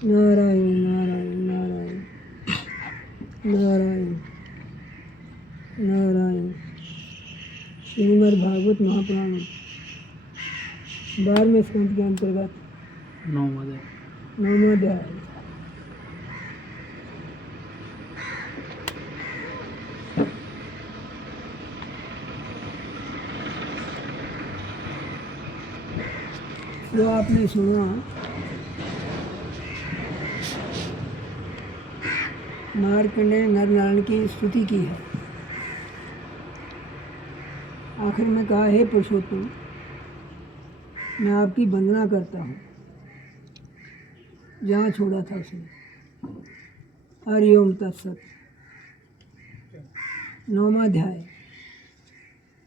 नारायण नारायण नारायण नारायण नारायण। श्रीमद् भागवत महापुराण 12वें स्कंद के अंतर्गत 9वां अध्याय। जो आपने सुना मार्कंडेय नर नारायण की स्तुति की है। आखिर में कहा, हे पुरुषोत्तम, मैं आपकी वंदना करता हूँ। जहाँ छोड़ा था उसने। हरि ओम तत्सत। 9वां अध्याय।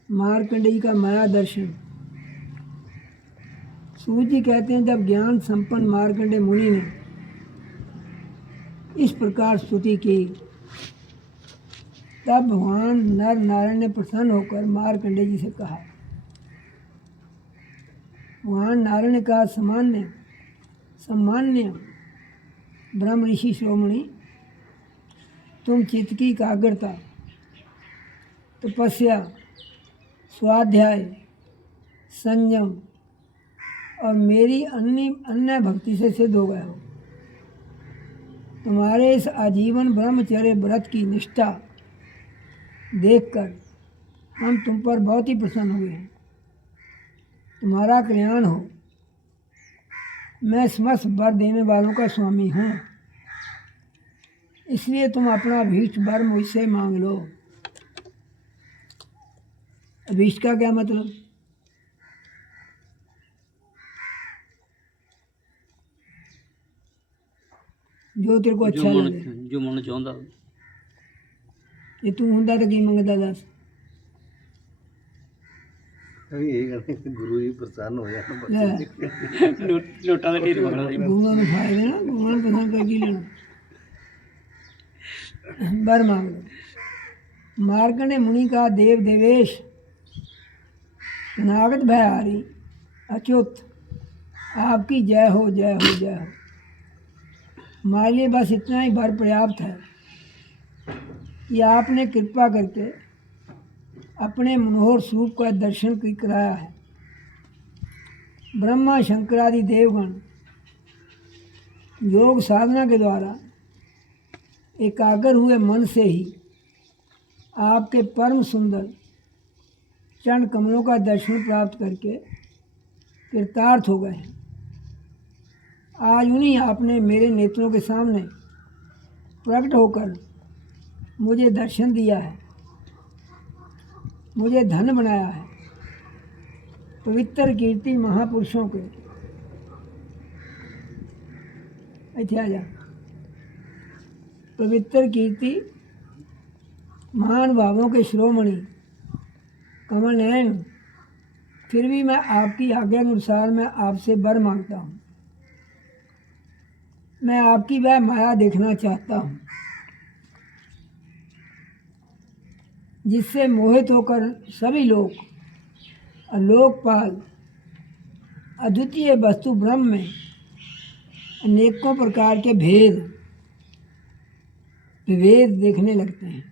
मार्कंडेय का माया दर्शन। सूत जी कहते हैं, जब ज्ञान संपन्न मार्कंडेय मुनि ने इस प्रकार स्तुति की, तब भगवान नर नारायण ने प्रसन्न होकर मार्कंडेय जी से कहा। भगवान नारायण ने कहा, सम्मान्य ब्रह्म ऋषि श्रोमणी, तुम चित्त की एकाग्रता, तपस्या, स्वाध्याय, संयम और मेरी अन्य भक्ति से सिद्ध हो गए हो। तुम्हारे इस आजीवन ब्रह्मचर्य व्रत की निष्ठा देखकर हम तुम पर बहुत ही प्रसन्न हुए हैं। तुम्हारा कल्याण हो। मैं समस्त वर देने वालों का स्वामी हूँ, इसलिए तुम अपना अभीष्ट वर मुझसे मांग लो। अभीष्ट का क्या मतलब? जो तेरे को अच्छा लगे, जो मन चाहता। ये तू हुंदा तो की मंगता दस? गुरु जी प्रसन्न हो जाना। लोटा ढेर मंगना। गुरुओं ने खाए देना, गुरुओं ने पसंद कर की लेना। वर मांग लो। मार्कंडेय मुनि का, देव देवेश, अनागत भयहारी, अच्युत, आपकी जय हो जय हो जय हो। हमारे लिए बस इतना ही वर पर्याप्त है कि आपने कृपा करके अपने मनोहर स्वरूप का दर्शन कराया है। ब्रह्मा शंकरादि देवगण योग साधना के द्वारा एकाग्र हुए मन से ही आपके परम सुंदर चरण कमलों का दर्शन प्राप्त करके कृतार्थ हो गए हैं। आज उन्हीं आपने मेरे नेत्रों के सामने प्रकट होकर मुझे दर्शन दिया है, मुझे धन्य बनाया है। पवित्र कीर्ति महापुरुषों के आजा पवित्र कीर्ति महान भावों के शिरोमणि कमल नयन, फिर भी मैं आपकी आज्ञा के अनुसार मैं आपसे वर मांगता हूँ। मैं आपकी वह माया देखना चाहता हूँ जिससे मोहित होकर सभी लोग लोकपाल अद्वितीय वस्तु ब्रह्म में अनेकों प्रकार के विभेद देखने लगते हैं।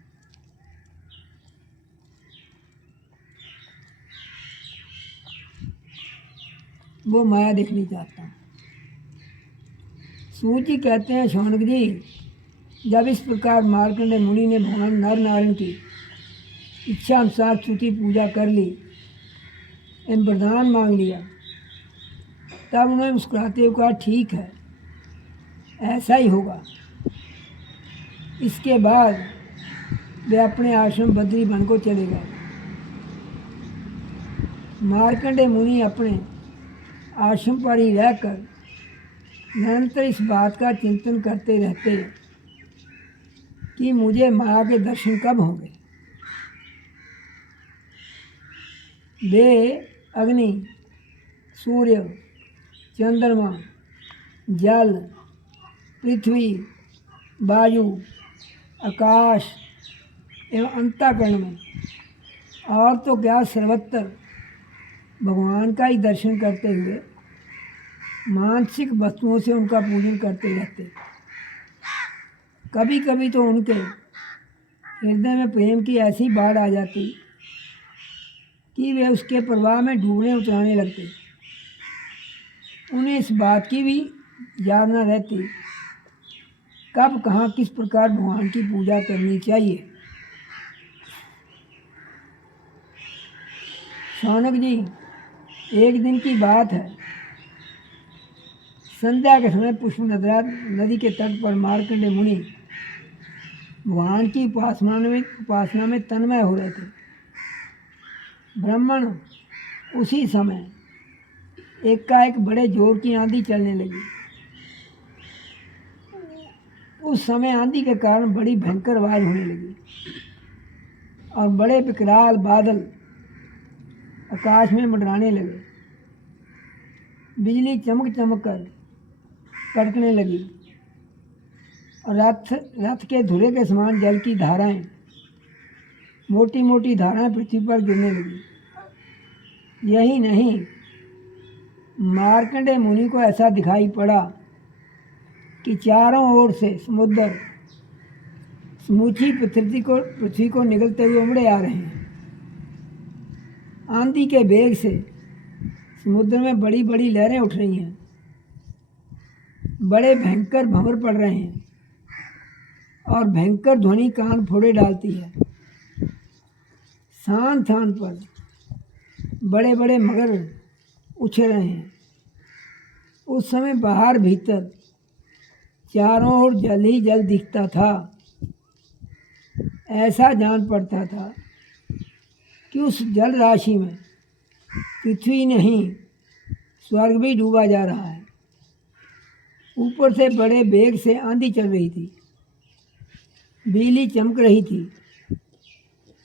वो माया देखनी चाहता हूँ। सूत जी कहते हैं, शौनक जी, जब इस प्रकार मार्कंडेय मुनि ने भगवान नर नारायण की इच्छा अनुसार स्तुति पूजा कर ली एवं वरदान मांग लिया, तब उन्होंने मुस्कुराते हुए कहा, ठीक है, ऐसा ही होगा। इसके बाद वे अपने आश्रम बद्री वन को चले गए। मार्कंडेय मुनि अपने आश्रम पर ही रहकर निरंतर इस बात का चिंतन करते रहते कि मुझे माया के दर्शन कब होंगे। वे अग्नि, सूर्य, चंद्रमा, जल, पृथ्वी, वायु, आकाश एवं अंतःकरण में और तो क्या सर्वत्र भगवान का ही दर्शन करते हुए मानसिक वस्तुओं से उनका पूजन करते रहते। कभी कभी तो उनके हृदय में प्रेम की ऐसी बाढ़ आ जाती कि वे उसके प्रवाह में डूबने उतराने लगते। उन्हें इस बात की भी याद न रहती कब कहाँ किस प्रकार भगवान की पूजा करनी चाहिए। शौनक जी, एक दिन की बात है। संध्या के समय पुष्प नदी के तट पर मार्कंडेय मुनि भगवान की उपासना में तन्मय हो रहे थे। ब्राह्मण उसी समय एकाएक बड़े जोर की आंधी चलने लगी। उस समय आंधी के कारण बड़ी भयंकर आवाज होने लगी और बड़े विकराल बादल आकाश में मंडराने लगे। बिजली चमक चमक कर कड़कने लगी और रथ के धुरे के समान जल की धाराएं, मोटी मोटी धाराएं पृथ्वी पर गिरने लगी। यही नहीं, मार्कंडेय मुनि को ऐसा दिखाई पड़ा कि चारों ओर से समुद्र समूची पृथ्वी को निगलते हुए उमड़े आ रहे हैं। आंधी के वेग से समुद्र में बड़ी बड़ी लहरें उठ रही हैं, बड़े भयंकर भंवर पड़ रहे हैं और भयंकर ध्वनि कान फोड़े डालती है। स्थान स्थान पर बड़े बड़े मगर उछल रहे हैं। उस समय बाहर भीतर चारों ओर जल ही जल दिखता था। ऐसा जान पड़ता था कि उस जल राशि में पृथ्वी नहीं स्वर्ग भी डूबा जा रहा है। ऊपर से बड़े वेग से आंधी चल रही थी, बिजली चमक रही थी,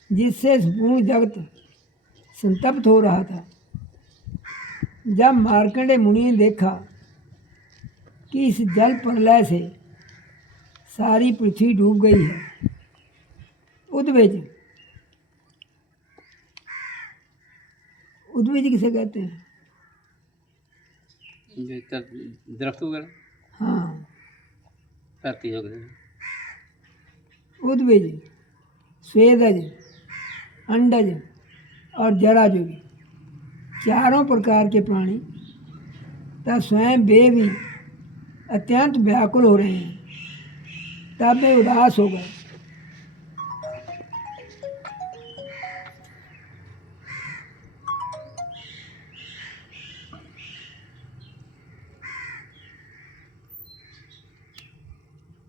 जिससे पूर्ण जगत संतप्त हो रहा था। जब मार्कंडेय मुनि ने देखा कि इस जल प्रलय से सारी पृथ्वी डूब गई है, उद्वेज किसे कहते हैं? दरख्त वगैरह, हाँ, धरती वगैरह। उद्वेज, स्वेदज, अंडज और जराजुग, चारों प्रकार के प्राणी तब स्वयं वे भी अत्यंत व्याकुल हो रहे हैं। तब वे उदास हो गए।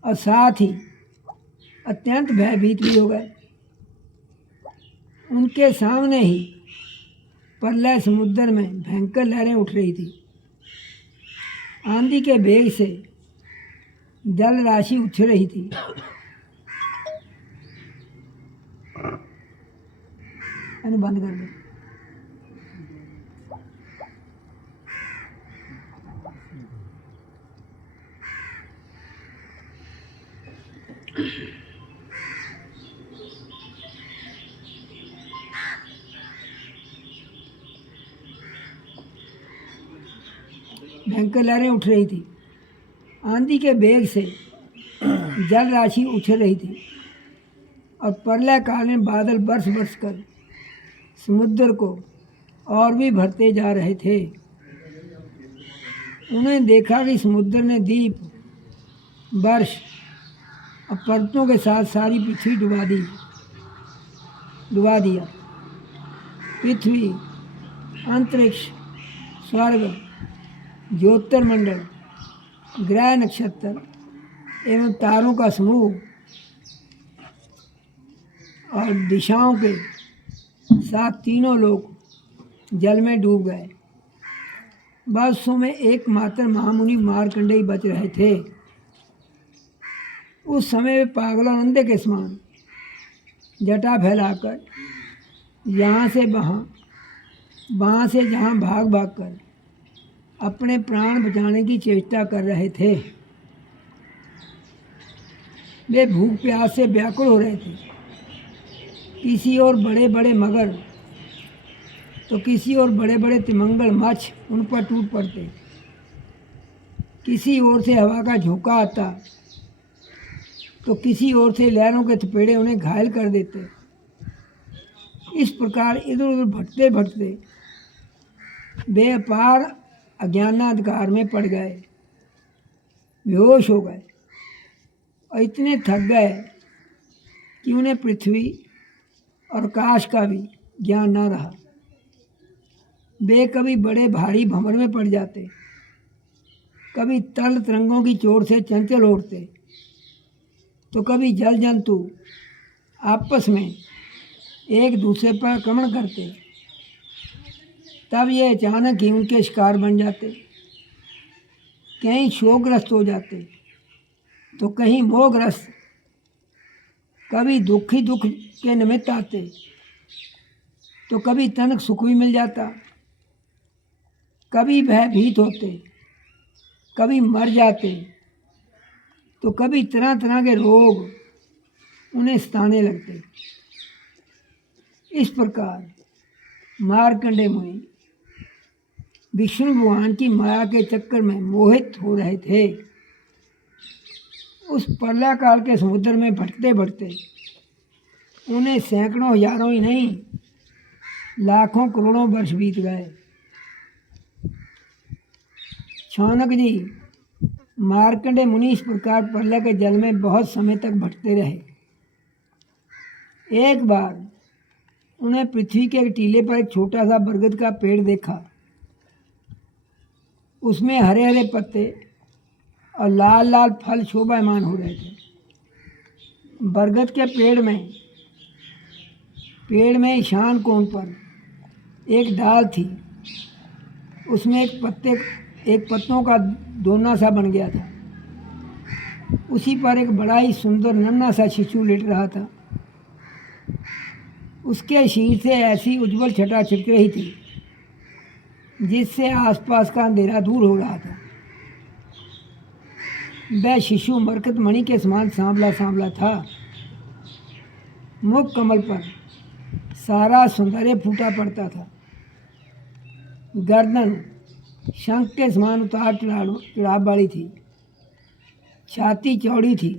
और साथ ही अत्यंत भयभीत भी हो गए। उनके सामने ही प्रलय समुद्र में भयंकर लहरें उठ रही थी। आंधी के वेग से जल राशि उछल रही थी। बंद कर दो। भयंकर लहरें उठ रही थी। आंधी के वेग से जल राशि उछल रही थी और प्रलय काल में बादल बरस बरस कर समुद्र को और भी भरते जा रहे थे। उन्हें देखा कि समुद्र ने दीप, वर्ष और पर्वतों के साथ सारी पृथ्वी डुबा दिया। पृथ्वी, अंतरिक्ष, स्वर्ग, ज्योतिर्मंडल, ग्रह, नक्षत्र एवं तारों का समूह और दिशाओं के साथ तीनों लोग जल में डूब गए। बस में एकमात्र महामुनि मार्कंडेय बच रहे थे। उस समय वे पागल और अंधे के समान जटा फैलाकर यहाँ से वहाँ से जहाँ भाग कर अपने प्राण बचाने की चेष्टा कर रहे थे। वे भूख प्यास से व्याकुल हो रहे थे। किसी और बड़े बड़े मगर तो किसी और बड़े बड़े तिमंगल मच्छ उन पर टूट पड़ते किसी ओर से हवा का झोंका आता तो किसी ओर से लहरों के थपेड़े उन्हें घायल कर देते। इस प्रकार इधर उधर भटकते भटकते वे अपार अज्ञानाधिकार में पड़ गए, बेहोश हो गए और इतने थक गए कि उन्हें पृथ्वी और आकाश का भी ज्ञान न रहा। वे कभी बड़े भारी भंवर में पड़ जाते, कभी तरल तरंगों की चोट से चंचल उठते, तो कभी जल जंतु आपस में एक दूसरे पर आक्रमण करते। तब ये अचानक ही उनके शिकार बन जाते। कहीं शोकग्रस्त हो जाते तो कहीं मोहग्रस्त, कभी दुख ही दुख के निमित्त आते तो कभी तनक सुख भी मिल जाता, कभी भयभीत होते, कभी मर जाते तो कभी तरह तरह के रोग उन्हें सताने लगते। इस प्रकार मार्कंडेय मुनि विष्णु भगवान की माया के चक्कर में मोहित हो रहे थे। उस प्रलय काल के समुद्र में भटकते भटकते उन्हें सैकड़ों हजारों ही नहीं, लाखों करोड़ों वर्ष बीत गए। शौनक जी, मार्कंडेय मुनि इस प्रकार प्रलय के जल में बहुत समय तक भटकते रहे। एक बार उन्हें पृथ्वी के एक टीले पर एक छोटा सा बरगद का पेड़ देखा। उसमें हरे हरे पत्ते और लाल लाल फल शोभायमान हो रहे थे। बरगद के पेड़ में ईशान कोण पर एक डाल थी। उसमें एक पत्तों का दोना सा बन गया था। उसी पर एक बड़ा ही सुंदर नन्हा सा शिशु लेट रहा था। उसके शीर से ऐसी उज्जवल छटा छिटक रही थी जिससे आसपास का अंधेरा दूर हो रहा था। वह शिशु मरकत मणि के समान सांवला सांवला था। मुख कमल पर सारा सौंदर्य फूटा पड़ता था। गर्दन शंख के समान उतार चढ़ाव वाली थी। छाती चौड़ी थी।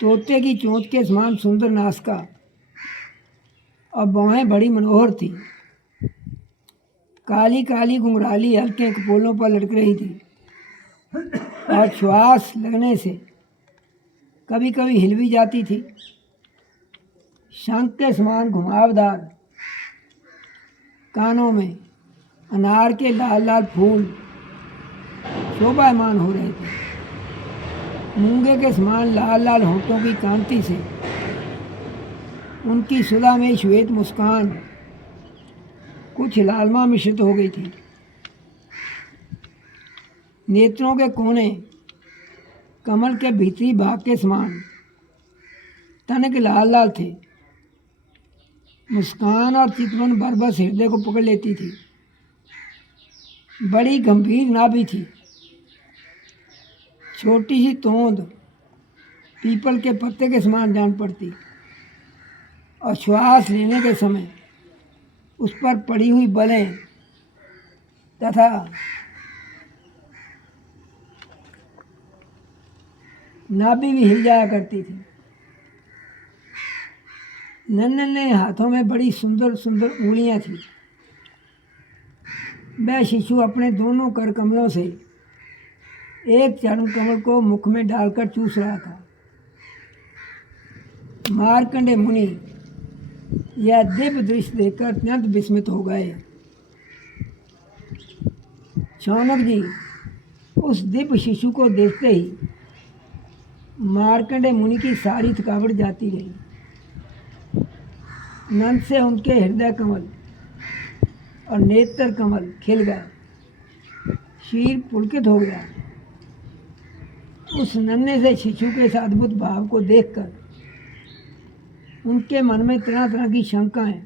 तोते की चोंच के समान सुंदर नासिका और बाहें बड़ी मनोहर थी। काली काली घुंघराली हल्के कपोलों पर लटक रही थी और श्वास लगने से कभी कभी हिल भी जाती थी। शंख के समान घुमावदार कानों में अनार के लाल लाल फूल शोभायमान हो रहे थे। मूंगे के समान लाल लाल होंठों की कांति से उनकी सुधा में श्वेत मुस्कान कुछ लालमा मिश्रित हो गई थी। नेत्रों के कोने कमल के भीतरी भाग के समान तनिक लाल लाल थे। मुस्कान और चितवन बरबस हृदय को पकड़ लेती थी। बड़ी गंभीर नाभि थी। छोटी सी तोंद पीपल के पत्ते के समान जान पड़ती और श्वास लेने के समय उस पर पड़ी हुई बलें तथा नाभि भी हिल जाया करती थी। नन्हे हाथों में बड़ी सुंदर सुंदर उंगलियां थी। वह शिशु अपने दोनों कर कमलों से एक चरण कमल को मुख में डालकर चूस रहा था। मार्कंडेय मुनि यह दिव्य दृश्य देखकर अत्यंत विस्मित हो गए। शौनक जी, उस दिव्य शिशु को देखते ही मार्कंडेय मुनि की सारी थकावट जाती रही। नंद से उनके हृदय कमल और नेत्र कमल खिल गए। शीर पुलकित हो गया। उस नन्हे से शिशु के इस अद्भुत भाव को देखकर उनके मन में तरह तरह की शंकाएं,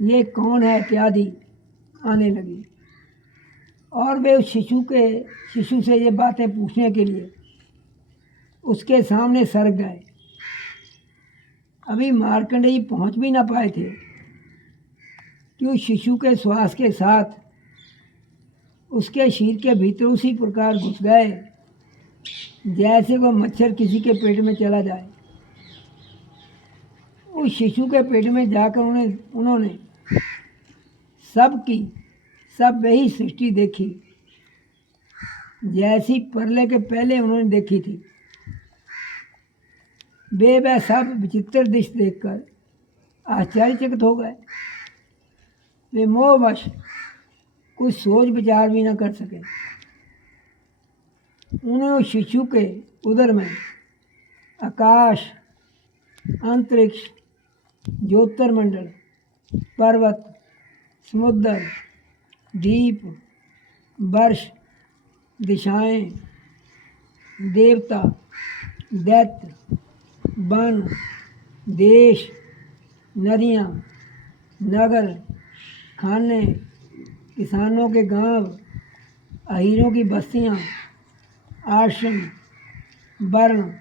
ये कौन है इत्यादि आने लगी और वे उस शिशु से ये बातें पूछने के लिए उसके सामने सरक गए। अभी मार्कंडेय पहुंच भी ना पाए थे कि उस शिशु के श्वास के साथ उसके शरीर के भीतर उसी प्रकार घुस गए जैसे वह मच्छर किसी के पेट में चला जाए। उस शिशु के पेट में जाकर उन्होंने सब वही सृष्टि देखी जैसी प्रलय के पहले उन्होंने देखी थी। वे वह सब विचित्र दृश्य देखकर आश्चर्यचकित हो गए। वे मोहवश कुछ सोच विचार भी न कर सके। उन्हें उस शिशु के उदर में आकाश, अंतरिक्ष, ज्योतिर्मंडल, पर्वत, समुद्र, द्वीप, वर्ष, दिशाएं, देवता, दैत्य, वन, देश, नदियाँ, नगर, खाने, किसानों के गांव, अहीरों की बस्तियाँ, आश्रम, वर्ण,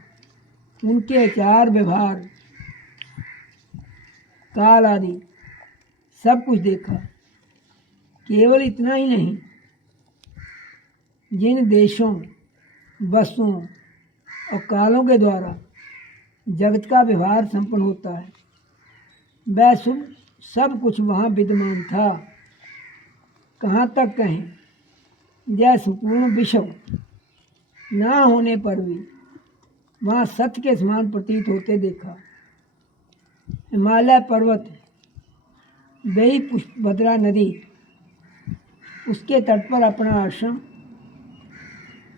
उनके आचार व्यवहार, काल आदि सब कुछ देखा। केवल इतना ही नहीं, जिन देशों, वस्तुओं और कालों के द्वारा जगत का व्यवहार संपन्न होता है, वह सब कुछ वहाँ विद्यमान था। कहाँ तक कहें, यह संपूर्ण विश्व ना होने पर भी वहाँ सत्य के समान प्रतीत होते देखा। हिमालय पर्वत, वही पुष्पभद्रा नदी, उसके तट पर अपना आश्रम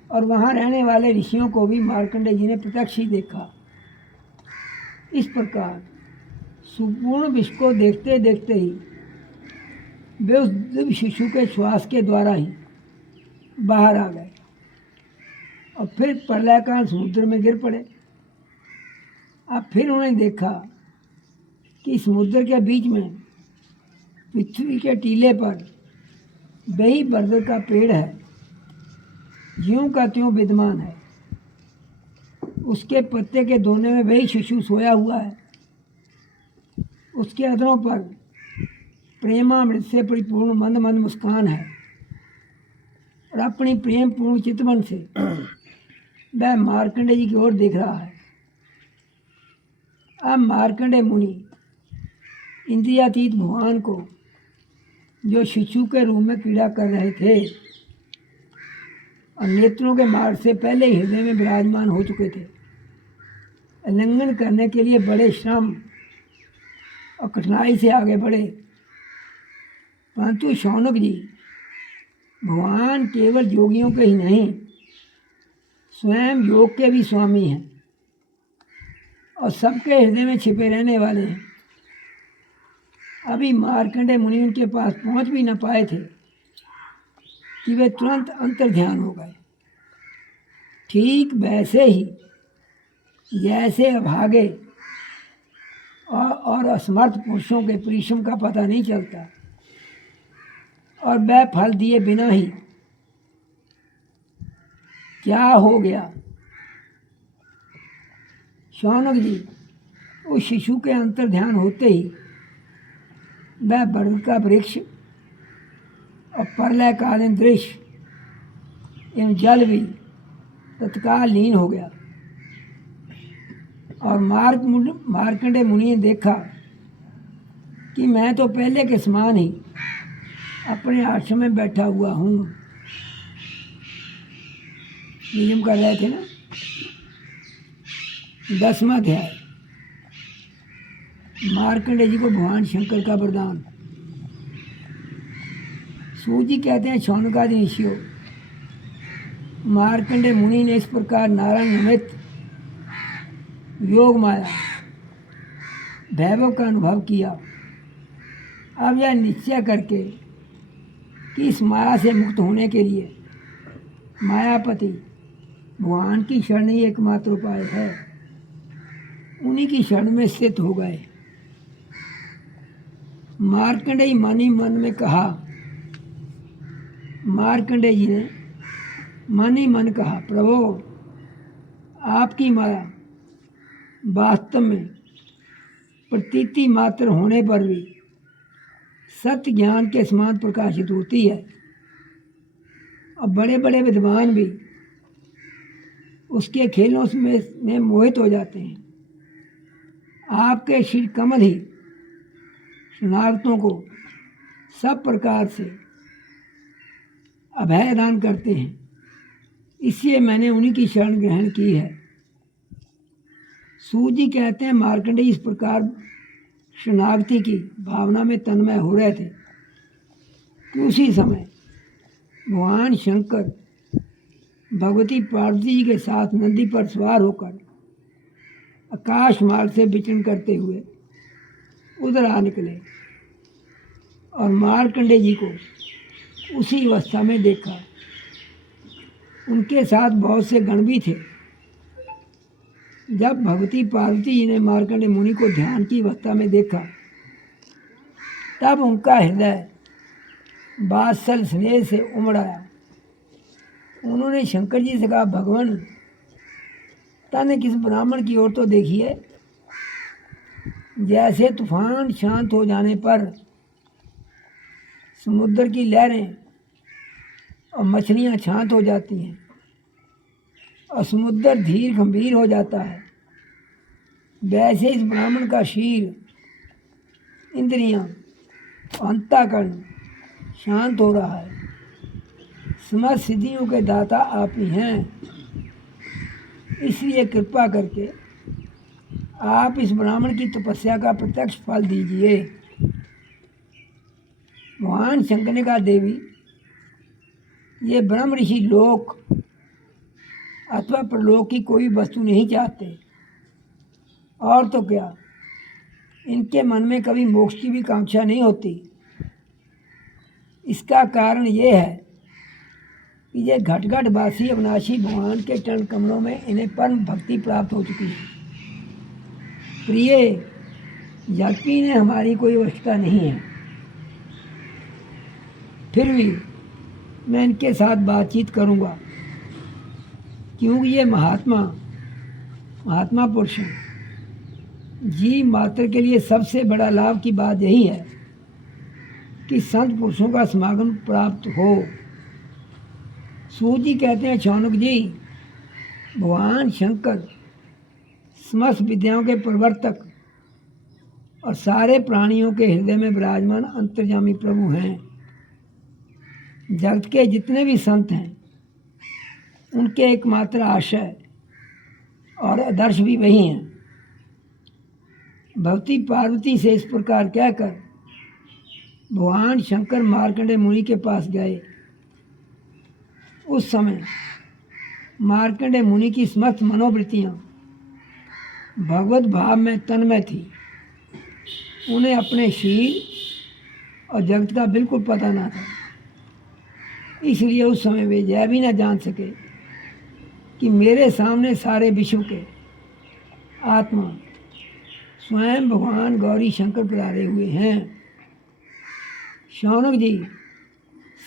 और वहाँ रहने वाले ऋषियों को भी मार्कंडेय जी ने प्रत्यक्ष ही देखा। इस प्रकार संपूर्ण विश्व को देखते देखते ही वे उस दिव्य शिशु के श्वास के द्वारा ही बाहर आ गए और फिर प्रलयकाल समुद्र में गिर पड़े। अब फिर उन्होंने देखा कि समुद्र के बीच में पृथ्वी के टीले पर वही बरगद का पेड़ है, ज्यों का त्यों विद्यमान है। उसके पत्ते के दोने में वही शिशु सोया हुआ है। उसके अधरों पर प्रेमामृत से परिपूर्ण मंद मंद मुस्कान है और अपनी प्रेम पूर्ण चितवन से वह मार्कंडेय जी की ओर देख रहा है। अब मार्कंडेय मुनि इंद्रियातीत भगवान को, जो शिशु के रूप में पीड़ा कर रहे थे और नेत्रों के मार्ग से पहले ही हृदय में विराजमान हो चुके थे, उल्लंघन करने के लिए बड़े श्रम और कठिनाई से आगे बढ़े। परंतु शौनक जी, भगवान केवल योगियों के ही नहीं, स्वयं योग के भी स्वामी हैं और सबके हृदय में छिपे रहने वाले हैं। अभी मार्कंडेय मुनि उनके पास पहुंच भी न पाए थे कि वे तुरंत अंतर्ध्यान हो गए। ठीक वैसे ही जैसे अभागे और असमर्थ पुरुषों के परिश्रम का पता नहीं चलता और वह फल दिए बिना ही क्या हो गया। शौनक जी, उस शिशु के अंतर्ध्यान होते ही वह बरगद का वृक्ष और प्रलयकालीन दृश्य एवं जल भी तत्काल लीन हो गया और मार्कंडेय मुनि ने देखा कि मैं तो पहले के समान ही अपने आश्रम में बैठा हुआ हूँ। नियम कर रहे थे ना, 10वां अध्याय, मार्कंडेय जी को भगवान शंकर का वरदान। सूत जी कहते हैं, शौनकादि ऋषियों, मार्कंडेय मुनि ने इस प्रकार नारायण नमित योग माया वैभव का अनुभव किया। अब यह निश्चय करके कि इस माया से मुक्त होने के लिए मायापति भगवान की शरण ही एकमात्र उपाय है, उन्हीं की शरण में स्थित हो गए। मार्कंडेय मन ही मन में कहा, मार्कंडेय जी ने मन ही मन कहा, प्रभु, आपकी माया वास्तव में प्रतीति मात्र होने पर भी सत्य ज्ञान के समान प्रकाशित होती है। और बड़े बड़े विद्वान भी उसके खेलों में मोहित हो जाते हैं। आपके श्री कमल ही शरणागतों को सब प्रकार से अभय दान करते हैं, इसलिए मैंने उन्हीं की शरण ग्रहण की है। सूत जी कहते हैं मार्कंडेय इस प्रकार शरणागति की भावना में तन्मय हो रहे थे कि उसी समय भगवान शंकर भगवती पार्वती जी के साथ नदी पर सवार होकर आकाश मार्ग से विचरण करते हुए उधर आ निकले और मार्कंडेय जी को उसी अवस्था में देखा। उनके साथ बहुत से गण भी थे। जब भगवती पार्वती जी ने मार्कंडेय मुनि को ध्यान की अवस्था में देखा, तब उनका हृदय वात्सल स्नेह से उमड़ आया। उन्होंने शंकर जी से कहा, भगवान तने किस ब्राह्मण की ओर तो देखिए, जैसे तूफान शांत हो जाने पर समुद्र की लहरें और मछलियाँ शांत हो जाती हैं और समुद्र धीर गंभीर हो जाता है, वैसे इस ब्राह्मण का शील, इंद्रियां, अंतःकरण शांत हो रहा है। समस्त सिद्धियों के दाता आप ही हैं, इसलिए कृपा करके आप इस ब्राह्मण की तपस्या का प्रत्यक्ष फल दीजिए। भगवान शंकर ने कहा, देवी ये ब्रह्म ऋषि लोक अथवा प्रलोक की कोई वस्तु नहीं चाहते, और तो क्या इनके मन में कभी मोक्ष की भी कांक्षा नहीं होती। इसका कारण ये है कि ये घटघटवासी अविनाशी भगवान के चरण कमलों में इन्हें परम भक्ति प्राप्त हो चुकी है। प्रिय यद्यपि ने हमारी कोई आवश्यकता नहीं है, फिर भी मैं इनके साथ बातचीत करूंगा, क्योंकि ये महात्मा पुरुष हैं। जीव मात्र के लिए सबसे बड़ा लाभ की बात यही है कि संत पुरुषों का समागम प्राप्त हो। सूत जी कहते हैं, शौनक जी, भगवान शंकर समस्त विद्याओं के प्रवर्तक और सारे प्राणियों के हृदय में विराजमान अंतर्यामी प्रभु हैं। जगत के जितने भी संत हैं उनके एकमात्र आशय और आदर्श भी वही हैं। भगवती पार्वती से इस प्रकार कहकर भगवान शंकर मार्कंडेय मुनि के पास गए। उस समय मार्कंडेय मुनि की समस्त मनोवृत्तियाँ भगवत भाव में तन्मय थी। उन्हें अपने शील और जगत का बिल्कुल पता ना था, इसलिए उस समय वे यह भी न जान सके कि मेरे सामने सारे विश्व के आत्मा स्वयं भगवान गौरी शंकर पधारे हुए हैं। शौनक जी,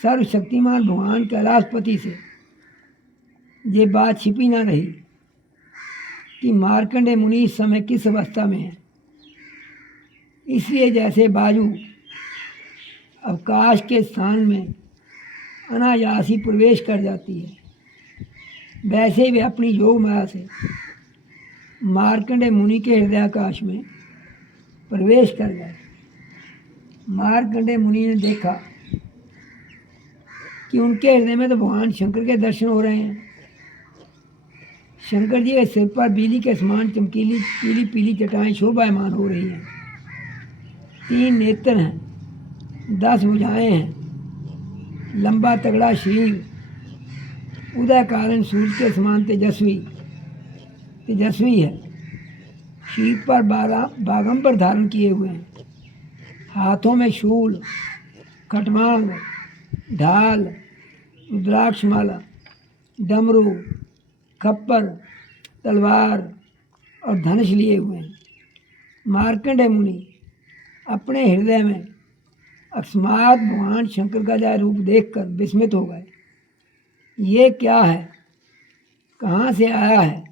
सर्वशक्तिमान भगवान कैलाशपति से ये बात छिपी ना रही कि मार्कंडेय मुनि इस समय किस अवस्था में है। इसलिए जैसे बाजू अवकाश के स्थान में अनायास ही प्रवेश कर जाती है, वैसे वे अपनी योग माया से मार्कंडेय मुनि के हृदयाकाश में प्रवेश कर गए। मार्कंडेय मुनि ने देखा कि उनके हृदय में तो भगवान शंकर के दर्शन हो रहे हैं। शंकर जी के सिर पर बिजली के समान चमकीली पीली पीली चटाएं शोभायमान हो रही हैं। 3 नेत्र हैं, 10 भुजाएं हैं, लंबा तगड़ा शरीर, उदय कारण सूर्य के समान तेजस्वी है। शीत पर बागंबर धारण किए हुए हैं, हाथों में शूल, खटमांग, ढाल, रुद्राक्षमाला, डमरू, खप्पर, तलवार और धनुष लिए हुए हैं। मार्कंडेय मुनि अपने हृदय में अकस्मात भगवान शंकर का यह रूप देखकर विस्मित हो गए। ये क्या है, कहाँ से आया है?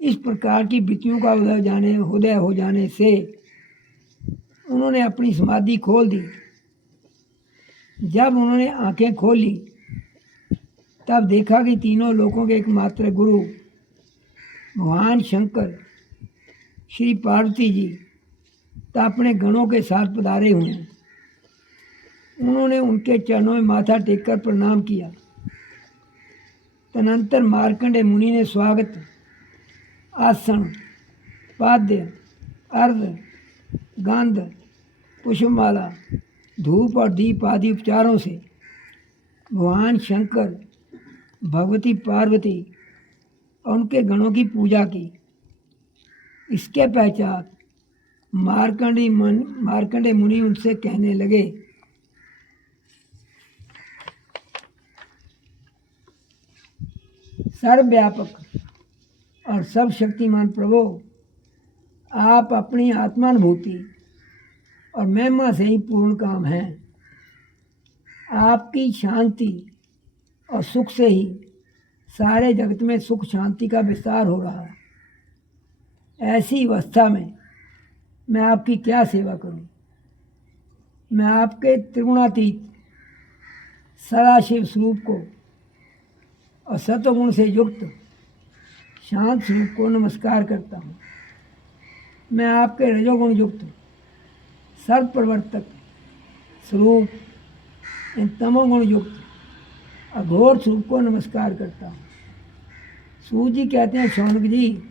इस प्रकार की वृत्तियों का उदय हो जाने से उन्होंने अपनी समाधि खोल दी। जब उन्होंने आंखें खोली तब देखा कि तीनों लोकों के एकमात्र गुरु भगवान शंकर श्री पार्वती जी तो अपने गणों के साथ पधारे हुए हैं। उन्होंने उनके चरणों में माथा टेककर प्रणाम किया। तदनंतर मार्कंडेय मुनि ने स्वागत, आसन, पाद्य, अर्घ, गंध, पुष्पमाला, धूप और दीप आदि उपचारों से भगवान शंकर, भगवती पार्वती और उनके गणों की पूजा की। इसके पश्चात मार्कंडेय मुनि उनसे कहने लगे, सर्वव्यापक और सब शक्तिमान प्रभु, आप अपनी आत्मानुभूति और महिमा से ही पूर्ण काम हैं। आपकी शांति और सुख से ही सारे जगत में सुख शांति का विस्तार हो रहा है। ऐसी अवस्था में मैं आपकी क्या सेवा करूं? मैं आपके त्रिगुणातीत सदाशिव स्वरूप को और सत्वगुण से युक्त शांत स्वरूप को नमस्कार करता हूँ। मैं आपके रजोगुण युक्त सर्वप्रवर्तक स्वरूप इन तमोगुण युक्त अघोर स्वरूप को नमस्कार करता हूँ। सूत जी कहते हैं, शौनक जी,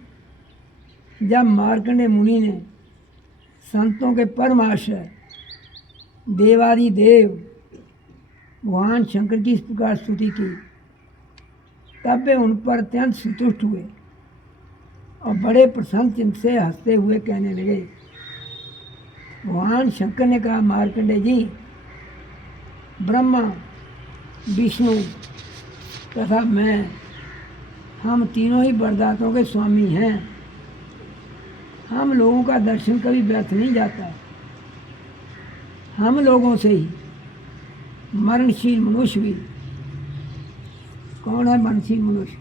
जब मार्कंडेय मुनि ने संतों के परम आश्रय देवादिदेव भगवान शंकर की इस प्रकार स्तुति की, तब वे उन पर अत्यंत संतुष्ट हुए और बड़े प्रसन्न चित्त से हंसते हुए कहने लगे। भगवान शंकर ने कहा, मार्कंडेय जी, ब्रह्मा, विष्णु तथा मैं, हम तीनों ही वरदातों के स्वामी हैं। हम लोगों का दर्शन कभी व्यर्थ नहीं जाता। हम लोगों से ही मरणशील मनुष्य भी, कौन है मरणशील मनुष्य?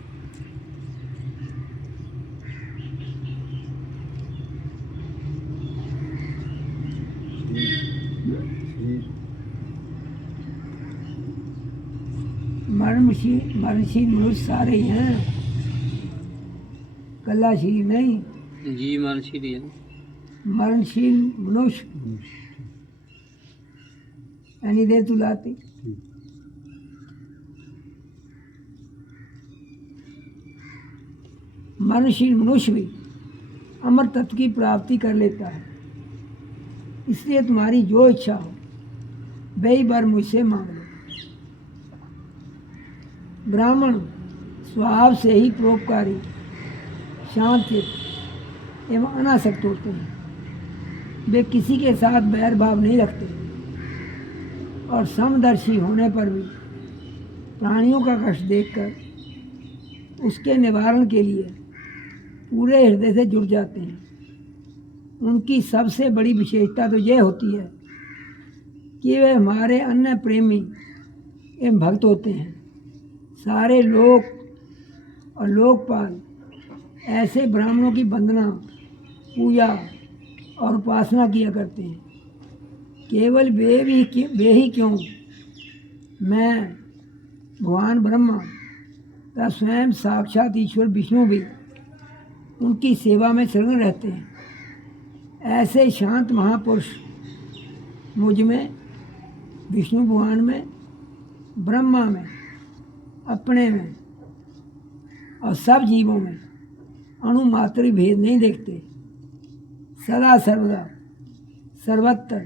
मरणशील मनुष्य सारे ही हैं, कलाशील नहीं। जी मानशील है। मरणशील मनुष्य यानी देर तू लाती। मरणशील मनुष्य भी अमर तत्व की प्राप्ति कर लेता है। इसलिए तुम्हारी जो इच्छा हो वही वर मुझसे मांग लो। ब्राह्मण स्वभाव से ही परोपकारी, शांत एवं अनासक्त होते हैं। वे किसी के साथ बैर भाव नहीं रखते और समदर्शी होने पर भी प्राणियों का कष्ट देखकर उसके निवारण के लिए पूरे हृदय से जुड़ जाते हैं। उनकी सबसे बड़ी विशेषता तो यह होती है कि वे हमारे अन्य प्रेमी एवं भक्त होते हैं। सारे लोक और लोकपाल ऐसे ब्राह्मणों की वंदना, पूजा और उपासना किया करते हैं। केवल वे ही क्यों, मैं, भगवान ब्रह्मा तथा स्वयं साक्षात ईश्वर विष्णु भी उनकी सेवा में शरण रहते हैं। ऐसे शांत महापुरुष मुझ में, विष्णु भगवान में, ब्रह्मा में, अपने में और सब जीवों में अणुमात्र भेद नहीं देखते। सदा सर्वदा, सर्वत्र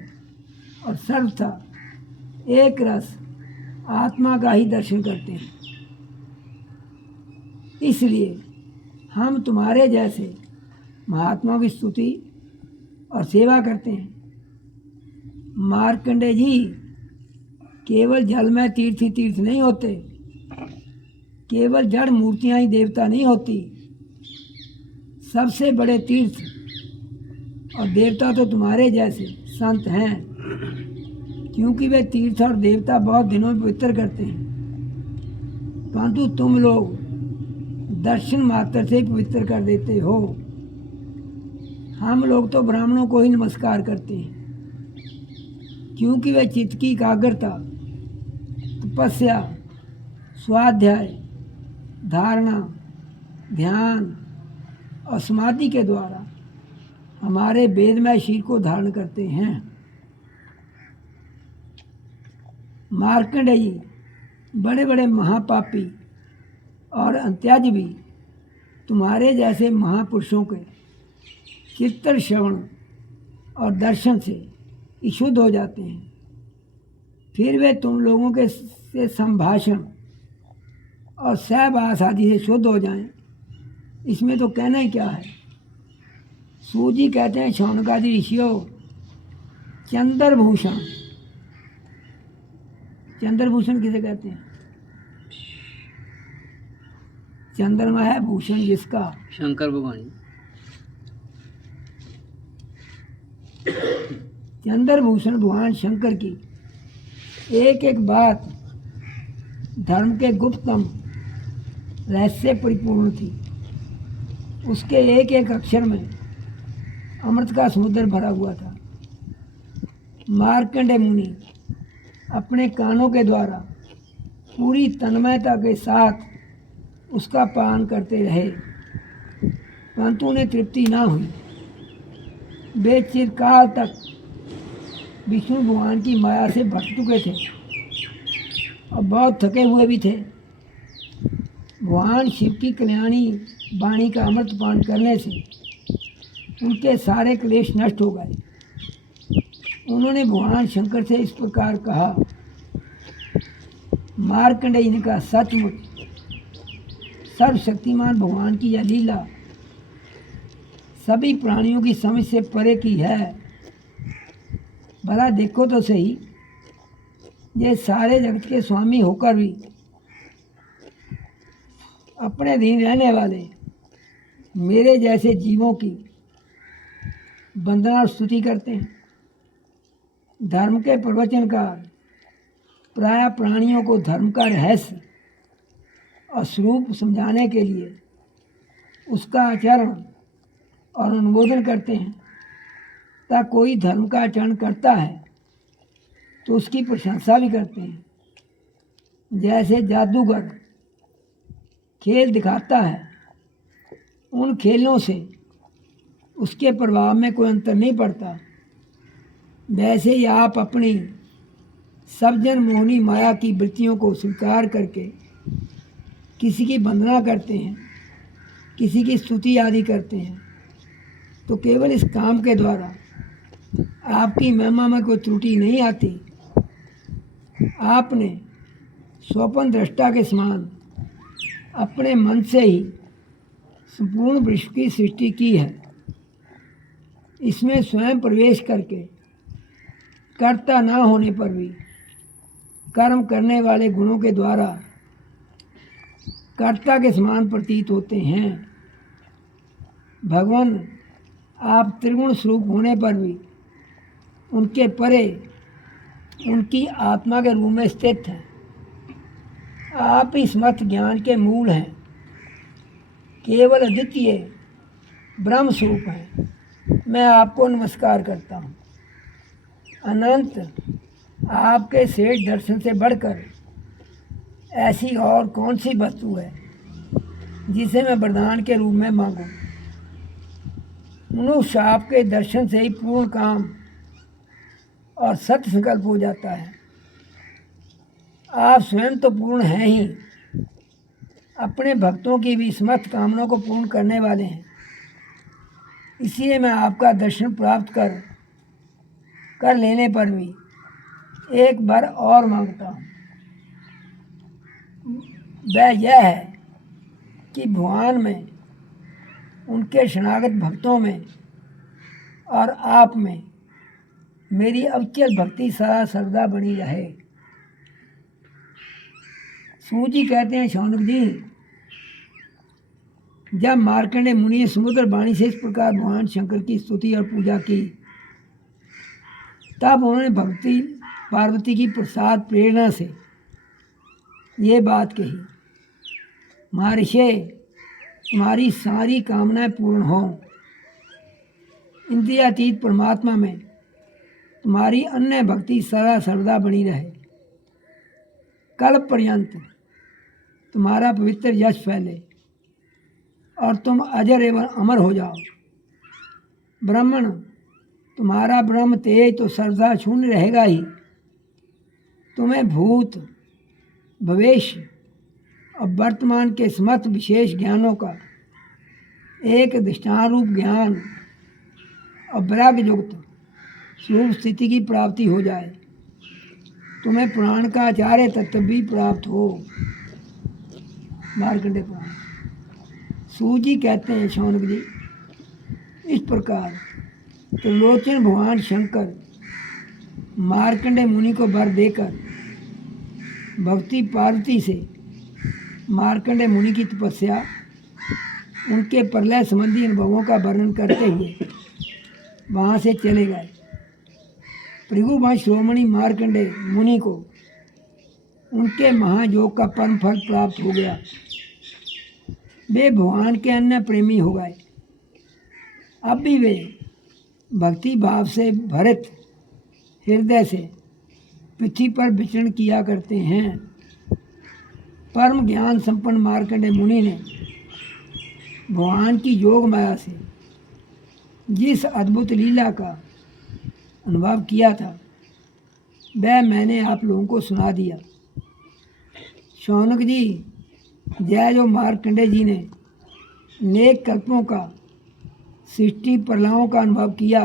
और सर्वथा एक रस आत्मा का ही दर्शन करते हैं। इसलिए हम तुम्हारे जैसे महात्माओं की स्तुति और सेवा करते हैं। मार्कंडेय जी, केवल जल में तीर्थ ही तीर्थ नहीं होते, केवल जड़ मूर्तियां ही देवता नहीं होती। सबसे बड़े तीर्थ और देवता तो तुम्हारे जैसे संत हैं, क्योंकि वे तीर्थ और देवता बहुत दिनों में पवित्र करते हैं, परंतु तुम लोग दर्शन मात्र से पवित्र कर देते हो। हम लोग तो ब्राह्मणों को ही नमस्कार करते हैं, क्योंकि वे चित्त की एकाग्रता, तपस्या, स्वाध्याय, धारणा, ध्यान और समाधि के द्वारा हमारे वेदमय शरीर को धारण करते हैं। मार्कंडेयी बड़े बड़े महापापी और अंत्याजी भी तुम्हारे जैसे महापुरुषों के कीर्तन श्रवण और दर्शन से शुद्ध हो जाते हैं। फिर वे तुम लोगों के से संभाषण और सहवास आदि से शुद्ध हो जाएं, इसमें तो कहना ही क्या है। सूजी कहते हैं शौनकादि ऋषियों, चंद्रभूषण। चंद्रभूषण किसे कहते हैं? चंद्रमा है भूषण जिसका। शंकर भगवान। चंद्रभूषण भगवान शंकर की एक एक बात धर्म के गुप्ततम रहस्य परिपूर्ण थी। उसके एक एक अक्षर में अमृत का समुद्र भरा हुआ था। मार्कंडेय मुनि अपने कानों के द्वारा पूरी तन्मयता के साथ उसका पान करते रहे, परंतु उन्हें तृप्ति ना हुई। वे चिरकाल तक विष्णु भगवान की माया से भटक चुके थे और बहुत थके हुए भी थे। भगवान शिव की कल्याणी वाणी का अमृत पान करने से उनके सारे क्लेश नष्ट हो गए। उन्होंने भगवान शंकर से इस प्रकार कहा, मार्कंडेय ने कहा, सचमुच सर्वशक्तिमान भगवान की यह लीला सभी प्राणियों की समझ से परे की है। भला देखो तो सही, ये सारे जगत के स्वामी होकर भी अपने अधीन रहने वाले मेरे जैसे जीवों की वंदना और स्तुति करते हैं। धर्म के प्रवचनकार प्रायः प्राणियों को धर्म का रहस्य और स्वरूप समझाने के लिए उसका आचरण और अनुमोदन करते हैं। ता कोई धर्म का आचरण करता है तो उसकी प्रशंसा भी करते हैं। जैसे जादूगर खेल दिखाता है, उन खेलों से उसके प्रभाव में कोई अंतर नहीं पड़ता, वैसे ही आप अपनी सबजन मोहनी माया की वृत्तियों को स्वीकार करके किसी की वंदना करते हैं, किसी की स्तुति आदि करते हैं, तो केवल इस काम के द्वारा आपकी महिमा में कोई त्रुटि नहीं आती। आपने स्वप्न दृष्टा के समान अपने मन से ही संपूर्ण विश्व की सृष्टि की है। इसमें स्वयं प्रवेश करके कर्ता ना होने पर भी कर्म करने वाले गुणों के द्वारा कर्ता के समान प्रतीत होते हैं। भगवान आप त्रिगुण स्वरूप होने पर भी उनके परे उनकी आत्मा के रूप में स्थित हैं। आप ही समस्त ज्ञान के मूल हैं, केवल अद्वितीय ब्रह्म स्वरूप हैं। मैं आपको नमस्कार करता हूँ। अनंत आपके श्रेष्ठ दर्शन से बढ़कर ऐसी और कौन सी वस्तु है जिसे मैं वरदान के रूप में मांगूं। मनुष्य आपके दर्शन से ही पूर्ण काम और सत्य संकल्प हो जाता है। आप स्वयं तो पूर्ण हैं ही, अपने भक्तों की भी समस्त कामनाओं को पूर्ण करने वाले हैं। इसलिए मैं आपका दर्शन प्राप्त कर लेने पर भी एक बार और मांगता हूँ। वह यह है कि भगवान में, उनके शरणागत भक्तों में और आप में मेरी अविचल भक्ति सदा सर्वदा बनी रहे। सूजी कहते हैं, शौनक जी, जब मार्कंडेय मुनि ने समुद्र वाणी से इस प्रकार भगवान शंकर की स्तुति और पूजा की, तब उन्होंने भक्ति पार्वती की प्रसाद प्रेरणा से ये बात कही, महर्षि तुम्हारी सारी कामनाएं पूर्ण हों। इंद्रियातीत परमात्मा में तुम्हारी अन्य भक्ति सदा सर्वदा बनी रहे। कल्प पर्यंत तुम्हारा पवित्र यश फैले और तुम अजर एवं अमर हो जाओ। ब्राह्मण, तुम्हारा ब्रह्म तेज तो सर्वदा शून्य रहेगा ही। तुम्हें भूत, भविष्य और वर्तमान के समस्त विशेष ज्ञानों का एक दृष्टांत रूप ज्ञान और वैराग्य युक्त स्वरूप स्थिति की प्राप्ति हो जाए। तुम्हें पुराण का आचार्य तत्व भी प्राप्त हो। मार्कंडेय पुराण। सूत जी कहते हैं, शौनक जी, इस प्रकार त्रिलोचन भगवान शंकर मार्कंडेय मुनि को वर देकर भक्ति पार्वती से मार्कंडेय मुनि की तपस्या, उनके प्रलय संबंधी अनुभवों का वर्णन करते हुए वहाँ से चले गए। भृगुवंश शिरोमणि मार्कंडेय मुनि को उनके महायोग का परम फल प्राप्त हो गया। वे भगवान के अन्य प्रेमी हो गए। अब भी वे भक्ति भाव से भरित हृदय से पृथ्वी पर विचरण किया करते हैं। परम ज्ञान संपन्न मार्कंडेय मुनि ने भगवान की योग माया से जिस अद्भुत लीला का अनुभव किया था वह मैंने आप लोगों को सुना दिया। शौनक जी, जय जो मार्कंडेय जी ने नेक कल्पों का सृष्टि प्रलयों का अनुभव किया,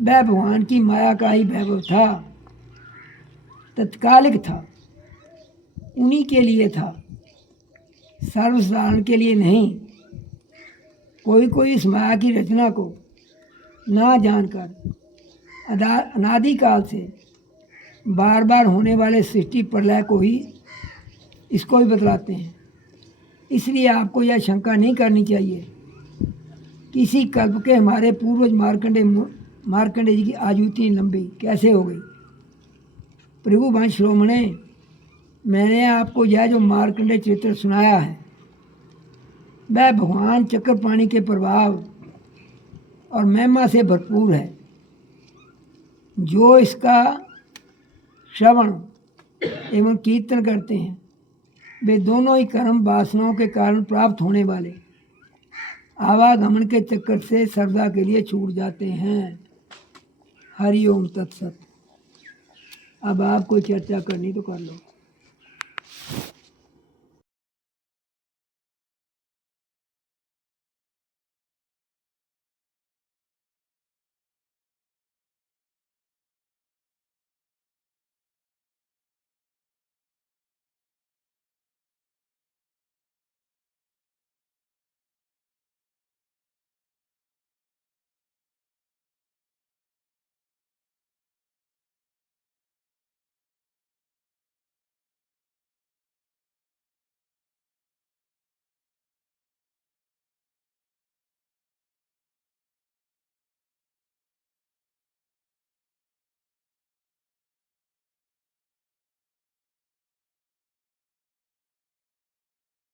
वह भगवान की माया का ही वैभव था, तत्कालिक था, उन्हीं के लिए था, सर्वसाधारण के लिए नहीं। कोई इस माया की रचना को ना जानकर अनादिकाल से बार बार होने वाले सृष्टि प्रलय को ही इसको भी बतलाते हैं। इसलिए आपको यह शंका नहीं करनी चाहिए किसी कल्प के हमारे पूर्वज मार्कंडेय जी की आयु इतनी लंबी कैसे हो गई। भृगुवंश शिरोमणे, मैंने आपको यह जो मार्कंडेय चरित्र सुनाया है वह भगवान चक्रपाणि के प्रभाव और महिमा से भरपूर है। जो इसका श्रवण एवं कीर्तन करते हैं वे दोनों ही कर्म वासनाओं के कारण प्राप्त होने वाले आवागमन के चक्कर से सर्वदा के लिए छूट जाते हैं। हरि ओम तत्सत। अब आप कोई चर्चा करनी तो कर लो।